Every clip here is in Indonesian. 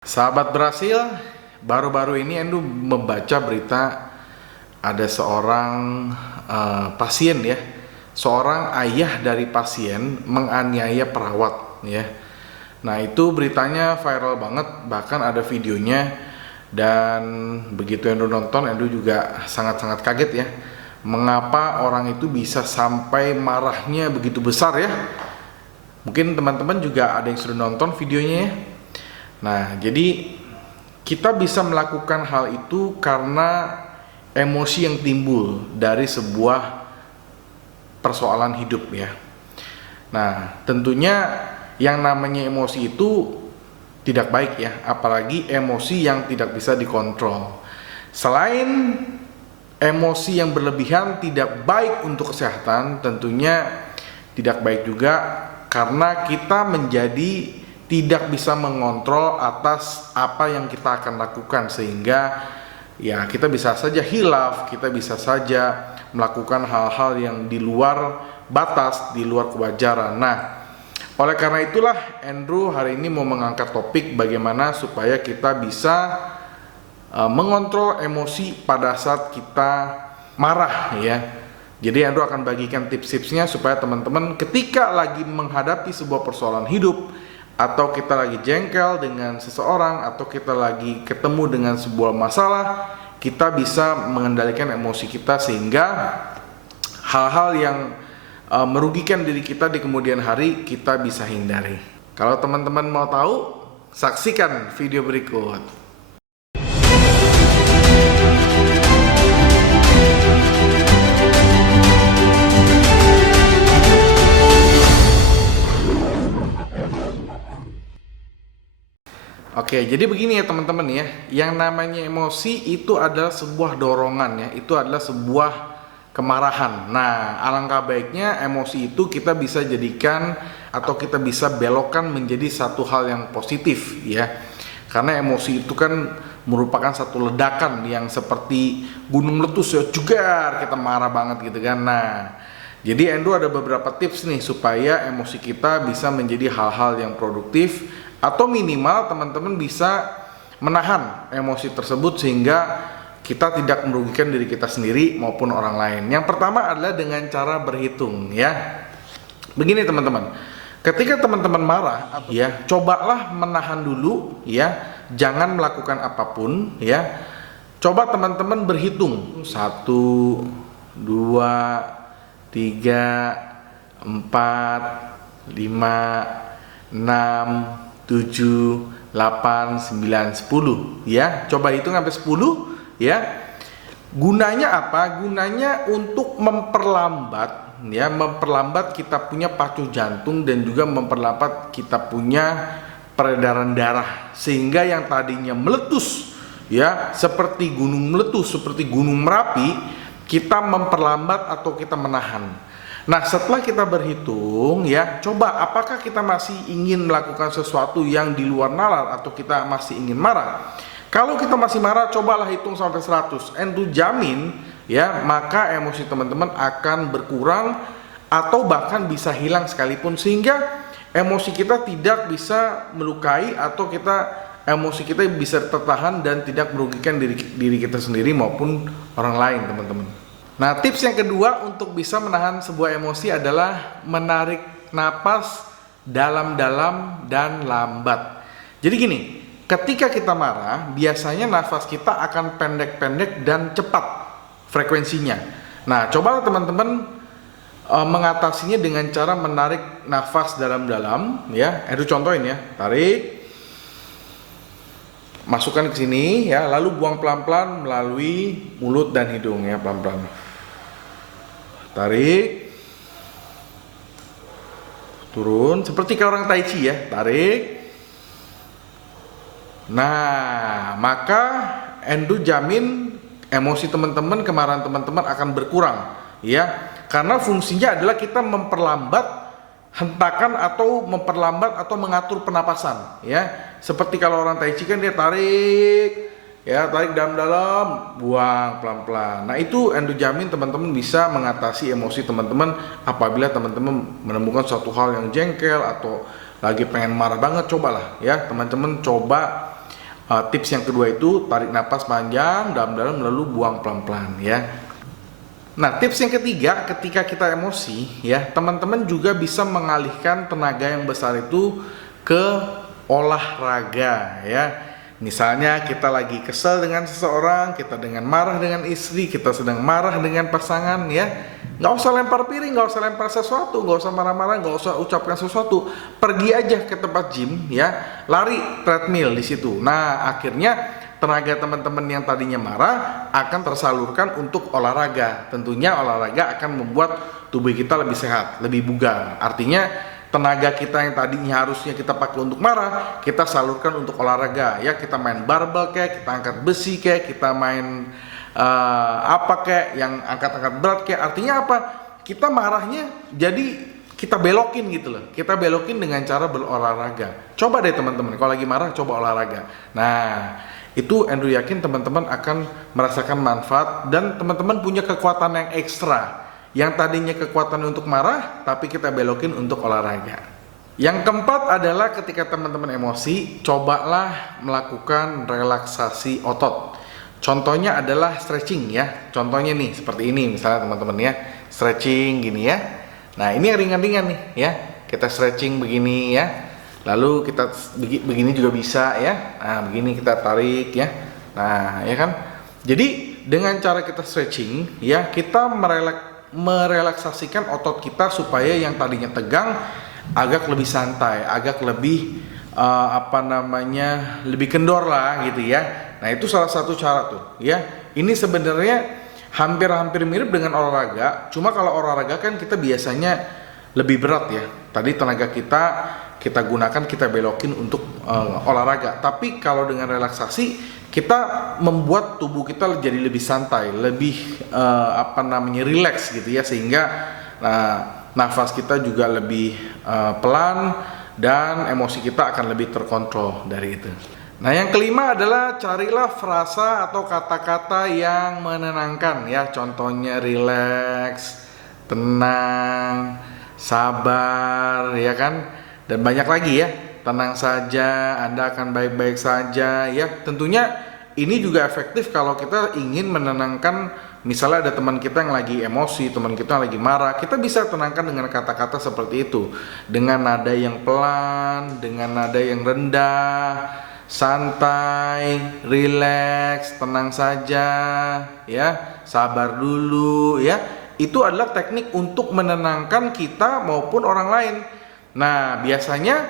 Sahabat berhasil, baru-baru ini Endu membaca berita ada seorang pasien ya, seorang ayah dari pasien menganiaya perawat ya. Nah itu beritanya viral banget, bahkan ada videonya dan begitu Endu nonton, Endu juga sangat-sangat kaget ya. Mengapa orang itu bisa sampai marahnya begitu besar ya? Mungkin teman-teman juga ada yang sudah nonton videonya ya. Nah, jadi kita bisa melakukan hal itu karena emosi yang timbul dari sebuah persoalan hidup ya. Nah, tentunya yang namanya emosi itu tidak baik ya, apalagi emosi yang tidak bisa dikontrol. Selain emosi yang berlebihan tidak baik untuk kesehatan, tentunya tidak baik juga karena kita menjadi tidak bisa mengontrol atas apa yang kita akan lakukan, sehingga ya kita bisa saja hilaf, kita bisa saja melakukan hal-hal yang di luar batas, di luar kewajaran. Nah, oleh karena itulah Andrew hari ini mau mengangkat topik bagaimana supaya kita bisa mengontrol emosi pada saat kita marah ya. Jadi Andrew akan bagikan tips-tipsnya supaya teman-teman ketika lagi menghadapi sebuah persoalan hidup, atau kita lagi jengkel dengan seseorang, atau kita lagi ketemu dengan sebuah masalah, kita bisa mengendalikan emosi kita sehingga hal-hal yang merugikan diri kita di kemudian hari kita bisa hindari. Kalau teman-teman mau tahu, saksikan video berikut. Oke, jadi begini ya teman-teman ya, yang namanya emosi itu adalah sebuah dorongan ya, itu adalah sebuah kemarahan. Nah, alangkah baiknya emosi itu kita bisa jadikan atau kita bisa belokkan menjadi satu hal yang positif ya. Karena emosi itu kan merupakan satu ledakan yang seperti gunung meletus ya, jegar, kita marah banget gitu kan. Nah, jadi Endo ada beberapa tips nih supaya emosi kita bisa menjadi hal-hal yang produktif, atau minimal teman-teman bisa menahan emosi tersebut sehingga kita tidak merugikan diri kita sendiri maupun orang lain. Yang pertama adalah dengan cara berhitung ya. Begini teman-teman, ketika teman-teman marah ya, cobalah menahan dulu ya, jangan melakukan apapun ya. Coba teman-teman berhitung 1, 2, 3, 4, 5, 6, 7, 8, 9, 10 ya. Coba hitung sampai 10 ya. Gunanya apa? Gunanya untuk memperlambat ya, memperlambat kita punya pacu jantung dan juga memperlambat kita punya peredaran darah, sehingga yang tadinya meletus ya, seperti gunung meletus, seperti gunung Merapi, kita memperlambat atau kita menahan. Nah, setelah kita berhitung ya, coba apakah kita masih ingin melakukan sesuatu yang di luar nalar atau kita masih ingin marah. Kalau kita masih marah, cobalah hitung sampai 100. Endu jamin ya, maka emosi teman-teman akan berkurang atau bahkan bisa hilang sekalipun, sehingga emosi kita tidak bisa melukai atau emosi kita bisa tertahan dan tidak merugikan diri kita sendiri maupun orang lain, teman-teman. Nah, tips yang kedua untuk bisa menahan sebuah emosi adalah menarik napas dalam-dalam dan lambat. Jadi gini, ketika kita marah, biasanya nafas kita akan pendek-pendek dan cepat frekuensinya. Nah, coba teman-teman mengatasinya dengan cara menarik nafas dalam-dalam ya. Itu contohin ya, tarik, masukkan ke sini ya, lalu buang pelan-pelan melalui mulut dan hidung ya, pelan-pelan. Tarik, turun seperti kayak orang tai chi ya, tarik. Nah, maka Endo jamin emosi teman-teman, kemarahan teman-teman akan berkurang ya, karena fungsinya adalah kita memperlambat hentakan atau memperlambat atau mengatur pernapasan ya. Seperti kalau orang tai chi kan dia tarik ya, tarik dalam-dalam, buang pelan-pelan. Nah, itu Endo jamin teman-teman bisa mengatasi emosi teman-teman apabila teman-teman menemukan suatu hal yang jengkel atau lagi pengen marah banget. Cobalah ya teman-teman, coba Tips yang kedua itu tarik napas panjang dalam-dalam lalu buang pelan-pelan ya. Nah, tips yang ketiga, ketika kita emosi ya, teman-teman juga bisa mengalihkan tenaga yang besar itu ke olahraga ya. Misalnya kita lagi kesel dengan seseorang, kita dengan marah dengan istri, kita sedang marah dengan pasangan ya. Nggak usah lempar piring, nggak usah lempar sesuatu, nggak usah marah-marah, nggak usah ucapkan sesuatu. Pergi aja ke tempat gym ya, lari treadmill di situ. Nah, akhirnya tenaga teman-teman yang tadinya marah akan tersalurkan untuk olahraga. Tentunya olahraga akan membuat tubuh kita lebih sehat, lebih bugar. Artinya tenaga kita yang tadinya harusnya kita pakai untuk marah, kita salurkan untuk olahraga ya. Kita main barbel kayak, kita angkat besi kayak, kita main apa kayak, yang angkat-angkat berat kayak. Artinya apa? Kita marahnya jadi kita belokin gitu loh. Kita belokin dengan cara berolahraga. Coba deh teman-teman, kalau lagi marah coba olahraga. Nah, itu Andrew yakin teman-teman akan merasakan manfaat dan teman-teman punya kekuatan yang ekstra. Yang tadinya kekuatan untuk marah, tapi kita belokin untuk olahraga. Yang keempat adalah ketika teman-teman emosi, cobalah melakukan relaksasi otot. Contohnya adalah stretching ya. Contohnya nih, seperti ini misalnya teman-teman ya. Stretching gini ya. Nah, ini yang ringan-ringan nih ya. Kita stretching begini ya. Lalu kita begini juga bisa ya. Nah, begini kita tarik ya. Nah, ya kan. Jadi, dengan cara kita stretching ya, kita merelaksasikan otot kita supaya yang tadinya tegang agak lebih santai, agak lebih lebih kendor lah gitu ya. Nah, itu salah satu cara tuh ya. Ini sebenarnya hampir mirip dengan olahraga, cuma kalau olahraga kan kita biasanya lebih berat ya. Tadi tenaga kita gunakan, kita belokin untuk olahraga. Tapi kalau dengan relaksasi kita membuat tubuh kita jadi lebih santai, lebih rileks gitu ya, sehingga nafas kita juga lebih pelan dan emosi kita akan lebih terkontrol dari itu. Nah, yang kelima adalah carilah frasa atau kata-kata yang menenangkan ya. Contohnya relax, tenang, sabar ya kan, dan banyak lagi ya. Tenang saja, Anda akan baik-baik saja ya. Tentunya ini juga efektif kalau kita ingin menenangkan. Misalnya ada teman kita yang lagi emosi, teman kita yang lagi marah, kita bisa tenangkan dengan kata-kata seperti itu, dengan nada yang pelan, dengan nada yang rendah, santai, relax, tenang saja ya, sabar dulu ya. Itu adalah teknik untuk menenangkan kita maupun orang lain. Nah, biasanya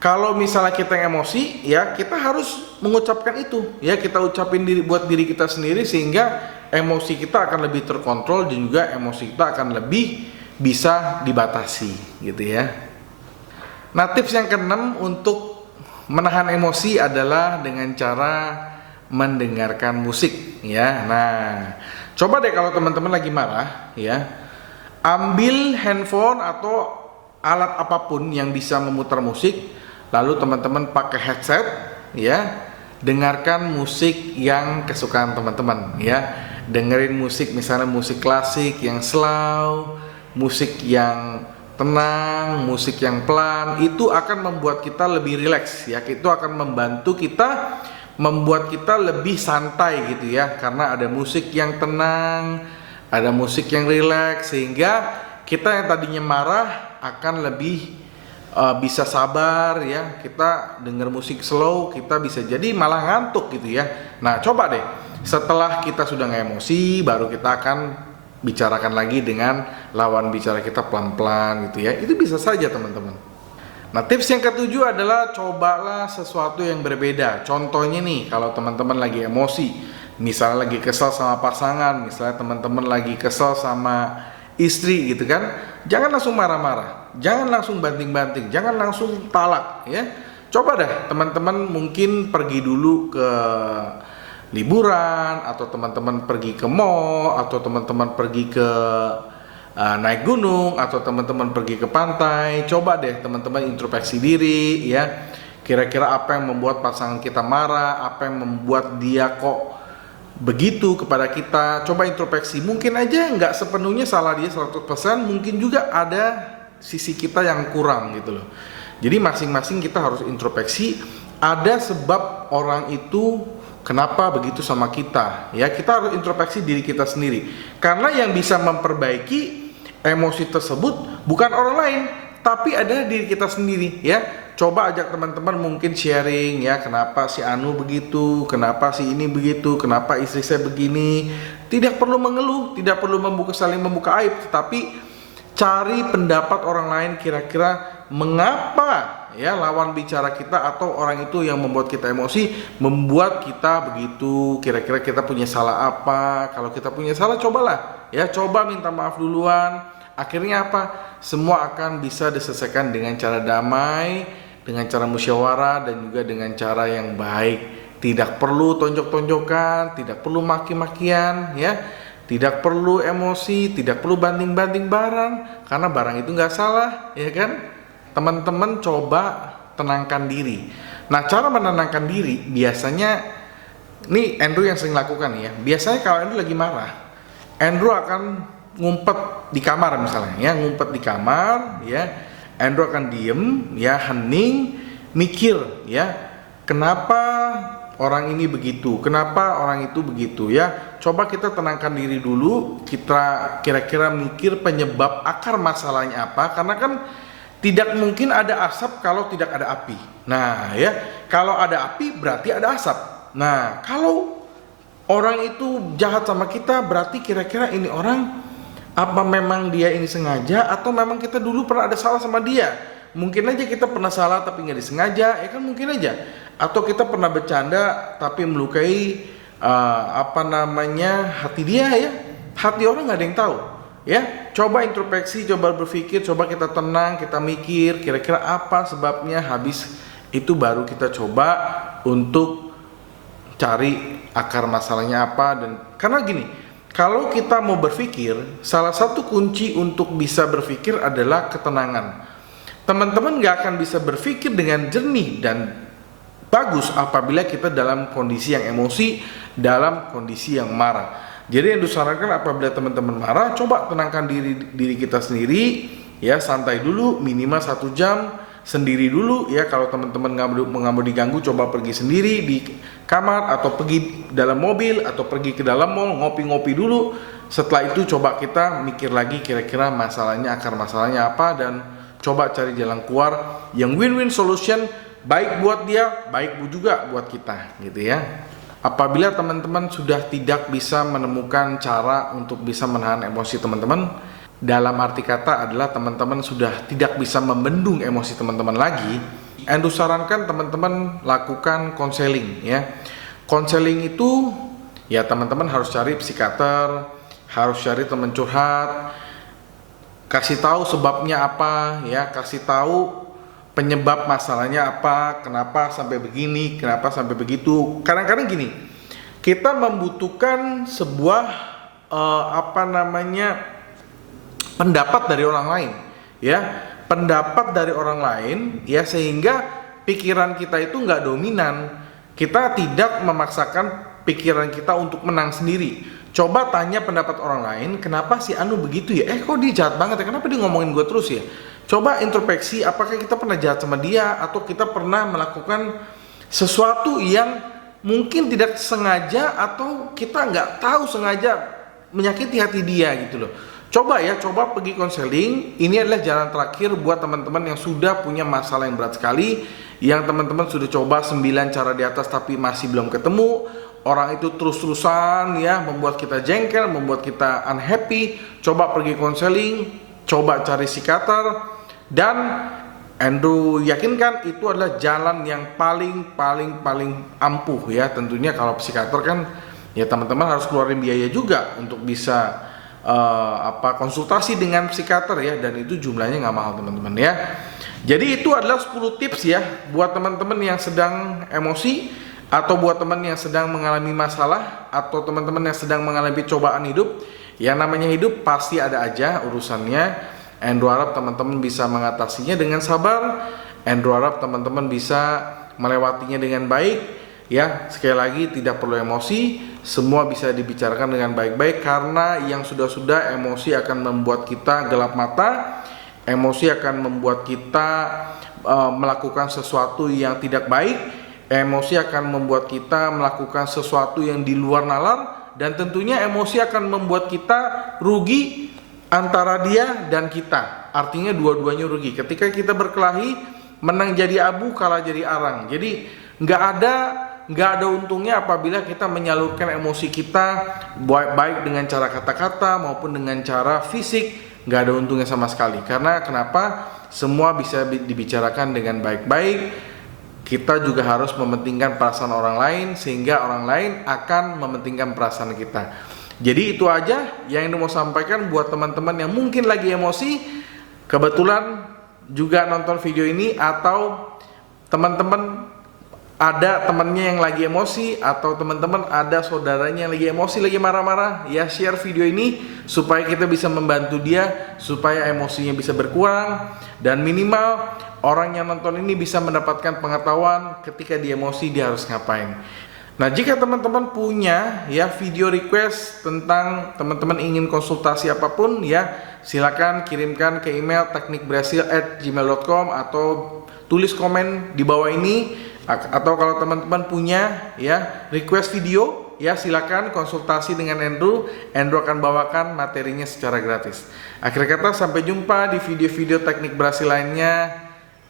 kalau misalnya kita yang emosi ya, kita harus mengucapkan itu ya, kita ucapin buat diri kita sendiri sehingga emosi kita akan lebih terkontrol dan juga emosi kita akan lebih bisa dibatasi gitu ya. Nah, tips yang keenam untuk menahan emosi adalah dengan cara mendengarkan musik ya. Nah, coba deh kalau teman-teman lagi marah ya, ambil handphone atau alat apapun yang bisa memutar musik. Lalu teman-teman pakai headset ya, dengarkan musik yang kesukaan teman-teman ya. Dengerin musik, misalnya musik klasik yang slow, musik yang tenang, musik yang pelan. Itu akan membuat kita lebih rileks ya. Itu akan membantu kita, membuat kita lebih santai gitu ya. Karena ada musik yang tenang, ada musik yang rileks, sehingga kita yang tadinya marah akan lebih bisa sabar ya. Kita denger musik slow, kita bisa jadi malah ngantuk gitu ya. Nah, coba deh setelah kita sudah nggak emosi, baru kita akan bicarakan lagi dengan lawan bicara kita pelan-pelan gitu ya. Itu bisa saja teman-teman. Nah, tips yang ketujuh adalah cobalah sesuatu yang berbeda. Contohnya nih, kalau teman-teman lagi emosi, misalnya lagi kesal sama pasangan, misalnya teman-teman lagi kesal sama istri gitu kan, jangan langsung marah-marah, jangan langsung banting-banting, jangan langsung talak ya. Coba dah teman-teman mungkin pergi dulu ke liburan, atau teman-teman pergi ke mall, atau teman-teman pergi ke naik gunung, atau teman-teman pergi ke pantai. Coba deh teman-teman introspeksi diri ya. Kira-kira apa yang membuat pasangan kita marah, apa yang membuat dia kok begitu kepada kita. Coba introspeksi. Mungkin aja nggak sepenuhnya salah dia 100%, mungkin juga ada sisi kita yang kurang gitu loh. Jadi masing-masing kita harus introspeksi ada sebab orang itu kenapa begitu sama kita. Ya, kita harus introspeksi diri kita sendiri. Karena yang bisa memperbaiki emosi tersebut bukan orang lain, tapi ada diri kita sendiri. Ya, coba ajak teman-teman mungkin sharing ya, kenapa si Anu begitu, kenapa si ini begitu, kenapa istri saya begini. Tidak perlu mengeluh, tidak perlu saling membuka aib, tetapi cari pendapat orang lain, kira-kira mengapa ya lawan bicara kita atau orang itu yang membuat kita emosi, membuat kita begitu. Kira-kira kita punya salah apa? Kalau kita punya salah, cobalah ya, coba minta maaf duluan. Akhirnya apa? Semua akan bisa diselesaikan dengan cara damai, dengan cara musyawarah, dan juga dengan cara yang baik. Tidak perlu tonjok-tonjokan, tidak perlu maki-makian ya, tidak perlu emosi, tidak perlu banding-banding barang, karena barang itu nggak salah, ya kan? Teman-teman coba tenangkan diri. Nah, cara menenangkan diri biasanya, nih Andrew yang sering lakukan ya. Biasanya kalau Andrew lagi marah, Andrew akan ngumpet di kamar misalnya, ya, ngumpet di kamar, ya. Andrew akan diem, ya, hening, mikir, ya, kenapa orang ini begitu, kenapa orang itu begitu, ya. Coba kita tenangkan diri dulu, kita kira-kira mikir penyebab akar masalahnya apa, karena kan tidak mungkin ada asap kalau tidak ada api. Nah, ya, kalau ada api berarti ada asap. Nah, kalau orang itu jahat sama kita, berarti kira-kira ini orang apa memang dia ini sengaja, atau memang kita dulu pernah ada salah sama dia. Mungkin aja kita pernah salah tapi nggak disengaja, ya kan, mungkin aja. Atau kita pernah bercanda tapi melukai hati dia, ya. Hati orang nggak ada yang tahu. Ya, coba introspeksi, coba berpikir, coba kita tenang, kita mikir kira-kira apa sebabnya. Habis itu baru kita coba untuk cari akar masalahnya apa. Dan karena gini, kalau kita mau berpikir, salah satu kunci untuk bisa berpikir adalah ketenangan. Teman-teman gak akan bisa berpikir dengan jernih dan bagus apabila kita dalam kondisi yang emosi, dalam kondisi yang marah. Jadi yang disarankan apabila teman-teman marah, coba tenangkan diri kita sendiri, ya, santai dulu, minimal 1 jam sendiri dulu, ya. Kalau teman-teman nggak mau diganggu, coba pergi sendiri di kamar atau pergi dalam mobil atau pergi ke dalam mall, ngopi-ngopi dulu. Setelah itu coba kita mikir lagi kira-kira masalahnya, akar masalahnya apa, dan coba cari jalan keluar yang win-win solution, baik buat dia, baik juga buat kita, gitu ya. Apabila teman-teman sudah tidak bisa menemukan cara untuk bisa menahan emosi teman-teman, dalam arti kata adalah teman-teman sudah tidak bisa membendung emosi teman-teman lagi, Andrew sarankan teman-teman lakukan konseling, ya. Konseling itu ya teman-teman harus cari psikiater, harus cari teman curhat, kasih tahu sebabnya apa, ya, kasih tahu penyebab masalahnya apa, kenapa sampai begini, kenapa sampai begitu. Kadang-kadang gini, kita membutuhkan sebuah pendapat dari orang lain, ya, pendapat dari orang lain, ya, sehingga pikiran kita itu nggak dominan. Kita tidak memaksakan pikiran kita untuk menang sendiri. Coba tanya pendapat orang lain, kenapa si Anu begitu ya? Kok dia jahat banget ya? Kenapa dia ngomongin gue terus ya? Coba introspeksi, apakah kita pernah jahat sama dia, atau kita pernah melakukan sesuatu yang mungkin tidak sengaja, atau kita nggak tahu sengaja menyakiti hati dia, gitu loh. Coba ya, coba pergi konseling. Ini adalah jalan terakhir buat teman-teman yang sudah punya masalah yang berat sekali, yang teman-teman sudah coba 9 cara di atas tapi masih belum ketemu. Orang itu terus-terusan, ya, membuat kita jengkel, membuat kita unhappy. Coba pergi konseling, coba cari psikiater. Dan Andrew yakinkan itu adalah jalan yang paling ampuh, ya. Tentunya kalau psikiater kan ya teman-teman harus keluarin biaya juga untuk bisa konsultasi dengan psikiater, ya, dan itu jumlahnya nggak mahal teman-teman, ya. Jadi itu adalah 10 tips, ya, buat teman-teman yang sedang emosi, atau buat teman yang sedang mengalami masalah, atau teman-teman yang sedang mengalami cobaan hidup. Yang namanya hidup pasti ada aja urusannya. Andrew harap teman-teman bisa mengatasinya dengan sabar. Andrew harap teman-teman bisa melewatinya dengan baik, ya. Sekali lagi, tidak perlu emosi, semua bisa dibicarakan dengan baik-baik, karena yang sudah-sudah emosi akan membuat kita gelap mata, emosi akan membuat kita melakukan sesuatu yang tidak baik, Emosi akan membuat kita melakukan sesuatu yang di luar nalar, dan tentunya emosi akan membuat kita rugi antara dia dan kita. Artinya dua-duanya rugi. Ketika kita berkelahi, menang jadi abu, kalah jadi arang. Jadi nggak ada untungnya apabila kita menyalurkan emosi kita baik dengan cara kata-kata maupun dengan cara fisik. Nggak ada untungnya sama sekali. Karena kenapa? Semua bisa dibicarakan dengan baik-baik. Kita juga harus mementingkan perasaan orang lain, sehingga orang lain akan mementingkan perasaan kita. Jadi itu aja yang mau sampaikan buat teman-teman yang mungkin lagi emosi, kebetulan juga nonton video ini, atau teman-teman ada temannya yang lagi emosi, atau teman-teman ada saudaranya yang lagi emosi, lagi marah-marah, ya share video ini supaya kita bisa membantu dia, supaya emosinya bisa berkurang, dan minimal orang yang nonton ini bisa mendapatkan pengetahuan ketika dia emosi dia harus ngapain. Nah, jika teman-teman punya ya video request tentang teman-teman ingin konsultasi apapun, ya silakan kirimkan ke email teknikberhasil@gmail.com atau tulis komen di bawah ini. Atau kalau teman-teman punya ya request video, ya silakan konsultasi dengan Andrew. Andrew akan bawakan materinya secara gratis. Akhir kata, sampai jumpa di video-video teknik berhasil lainnya.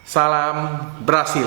Salam berhasil.